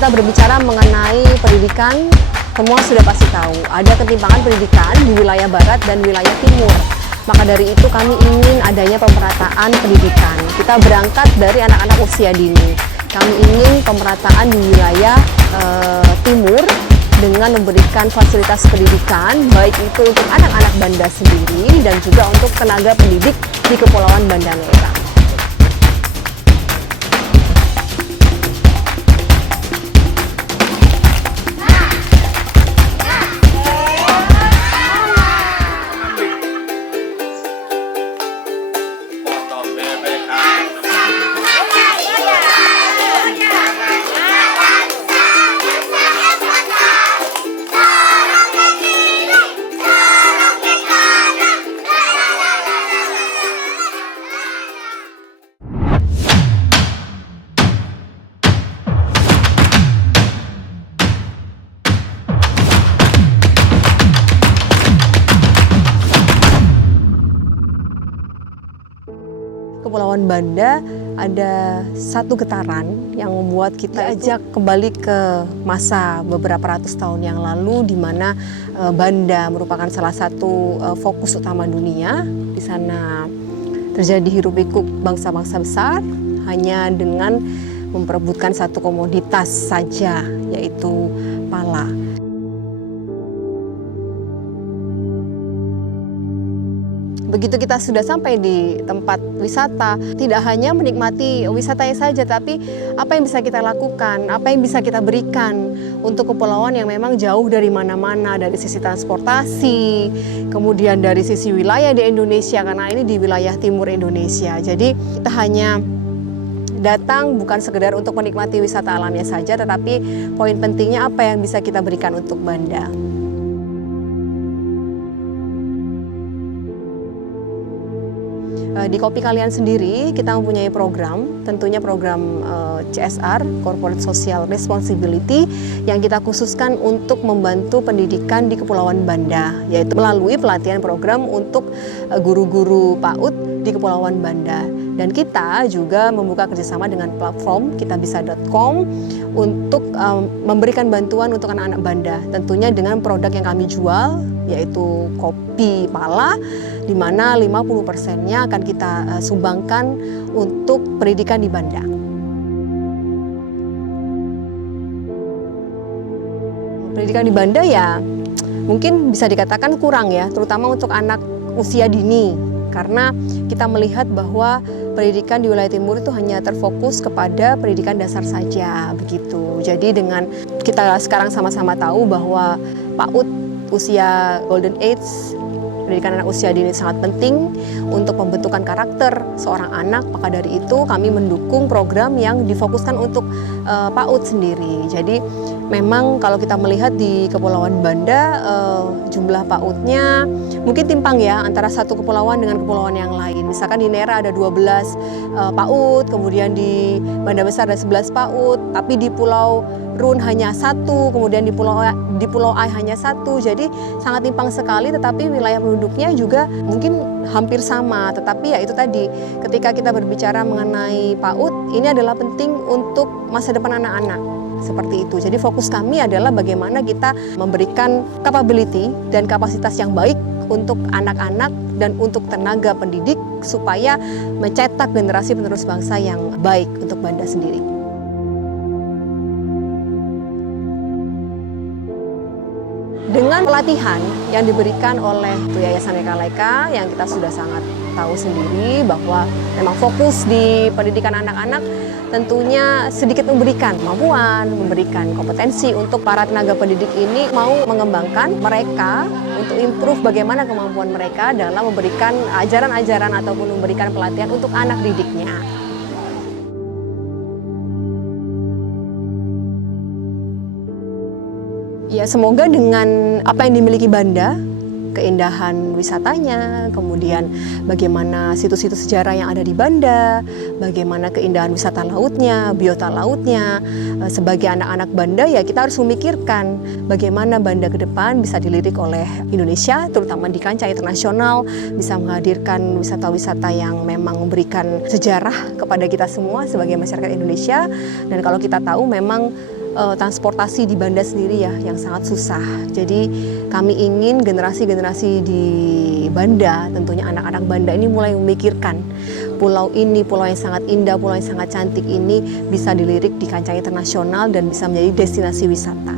kita berbicara mengenai pendidikan, semua sudah pasti tahu ada ketimpangan pendidikan di wilayah barat dan wilayah timur. Maka dari itu kami ingin adanya pemerataan pendidikan. Kita berangkat dari anak-anak usia dini. Kami ingin pemerataan di wilayah timur dengan memberikan fasilitas pendidikan, baik itu untuk anak-anak Banda sendiri dan juga untuk tenaga pendidik di Kepulauan Banda Neira. Kepulauan Banda ada satu getaran yang membuat kita ajak kembali ke masa beberapa ratus tahun yang lalu, di mana Banda merupakan salah satu fokus utama dunia. Di sana terjadi hiruk-pikuk bangsa-bangsa besar hanya dengan memperebutkan satu komoditas saja, yaitu pala. Begitu kita sudah sampai di tempat wisata, tidak hanya menikmati wisatanya saja, tapi apa yang bisa kita lakukan, apa yang bisa kita berikan untuk kepulauan yang memang jauh dari mana-mana, dari sisi transportasi, kemudian dari sisi wilayah di Indonesia, karena ini di wilayah timur Indonesia. Jadi kita hanya datang bukan sekedar untuk menikmati wisata alamnya saja, tetapi poin pentingnya apa yang bisa kita berikan untuk Banda. Di Kopi Kalian sendiri kita mempunyai program, tentunya program CSR, Corporate Social Responsibility, yang kita khususkan untuk membantu pendidikan di Kepulauan Banda, yaitu melalui pelatihan program untuk guru-guru PAUD di Kepulauan Banda. Dan kita juga membuka kerjasama dengan platform kitabisa.com untuk memberikan bantuan untuk anak-anak Banda, tentunya dengan produk yang kami jual, yaitu kopi pala, di mana 50%-nya akan kita sumbangkan untuk pendidikan di Banda. Pendidikan di Banda ya mungkin bisa dikatakan kurang ya, terutama untuk anak usia dini, karena kita melihat bahwa pendidikan di wilayah timur itu hanya terfokus kepada pendidikan dasar saja begitu. Jadi dengan kita sekarang sama-sama tahu bahwa PAUD usia Golden Age, pendidikan anak usia dini sangat penting untuk pembentukan karakter seorang anak. Maka dari itu kami mendukung program yang difokuskan untuk PAUD sendiri. Jadi memang kalau kita melihat di Kepulauan Banda, jumlah PAUD-nya mungkin timpang ya antara satu kepulauan dengan kepulauan yang lain. Misalkan di Neira ada 12 PAUD, kemudian di Banda Besar ada 11 PAUD, tapi di Pulau Run hanya satu, kemudian di Pulau Ai hanya satu. Jadi sangat timpang sekali, tetapi wilayah penduduknya juga mungkin hampir sama. Tetapi ya itu tadi, ketika kita berbicara mengenai PAUD, ini adalah penting untuk masa depan anak-anak. Seperti itu. Jadi fokus kami adalah bagaimana kita memberikan capability dan kapasitas yang baik untuk anak-anak dan untuk tenaga pendidik supaya mencetak generasi penerus bangsa yang baik untuk Banda sendiri. Dengan pelatihan yang diberikan oleh Yayasan Eka Laika, yang kita sudah sangat tahu sendiri bahwa memang fokus di pendidikan anak-anak, tentunya sedikit memberikan kemampuan, memberikan kompetensi untuk para tenaga pendidik ini mau mengembangkan mereka untuk improve bagaimana kemampuan mereka dalam memberikan ajaran-ajaran ataupun memberikan pelatihan untuk anak didiknya. Ya, semoga dengan apa yang dimiliki Banda, keindahan wisatanya, kemudian bagaimana situs-situs sejarah yang ada di Banda, bagaimana keindahan wisata lautnya, biota lautnya, sebagai anak-anak Banda ya kita harus memikirkan bagaimana Banda ke depan bisa dilirik oleh Indonesia, terutama di kancah internasional, bisa menghadirkan wisata-wisata yang memang memberikan sejarah kepada kita semua sebagai masyarakat Indonesia. Dan kalau kita tahu memang transportasi di Banda sendiri ya yang sangat susah. Jadi kami ingin generasi-generasi di Banda, tentunya anak-anak Banda ini mulai memikirkan pulau ini, pulau yang sangat indah, pulau yang sangat cantik ini bisa dilirik di kancah internasional dan bisa menjadi destinasi wisata.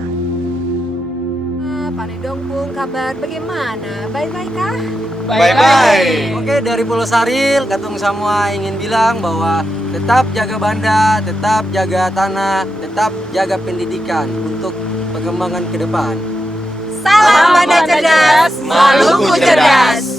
Pak Nedong, Bung, kabar bagaimana? Baik-baik kah? Bye-bye. Oke, dari Pulau Saril, Katung semua ingin bilang bahwa tetap jaga Banda, tetap jaga tanah, tetap jaga pendidikan untuk perkembangan ke depan. Salam Banda cerdas, Maluku cerdas.